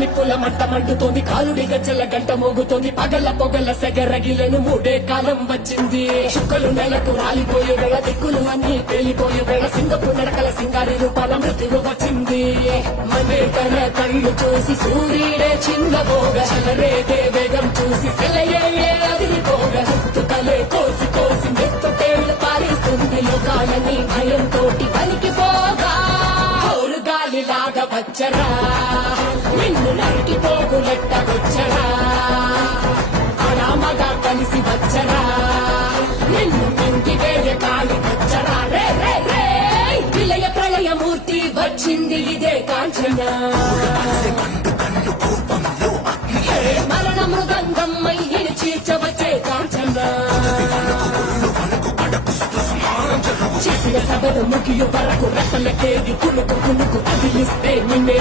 నిప్పుల మంట మండుతోంది, కాలుడి గజ్జల గంట మోగుతోంది, పగల పొగల సెగరగిలను మూడే కాలం వచ్చింది. చుక్కలు నెలకు రాలిపోయే వేళ, దిక్కులు అన్ని పేలిపోయే వేళ, సింగపు నడకల సింగారి రూపాల మృత్యువు వచ్చింది. మనే తన కళ్ళు చూసి సూర్యుడే చిందబోగా, చలరేగే వేగం చూసి సెలయే అదిరిపోగా, చుట్టుకలే కోసి కోసి మెత్తుకేళ్లు పారేస్తుంది. లోకాలని భయంతో పలికిపోగా గాలిలాగా వచ్చరా, నిన్ను నరికి పోగులెట్ట వచ్చరా, అనామగా కలిసి వచ్చరా, నిన్ను మింగి వేరే కాలి వచ్చరా. రే రే రే విలయ ప్రళయమూర్తి వచ్చింది ఇదే కాంచన, మరణ మృదంగం మయ్యని చీర్చవచ్చే కాంచన. చేసిన సభను ముగియు వరకు రెక్కలకేది కునుకు కునుకు కదిలిస్తే నిన్నే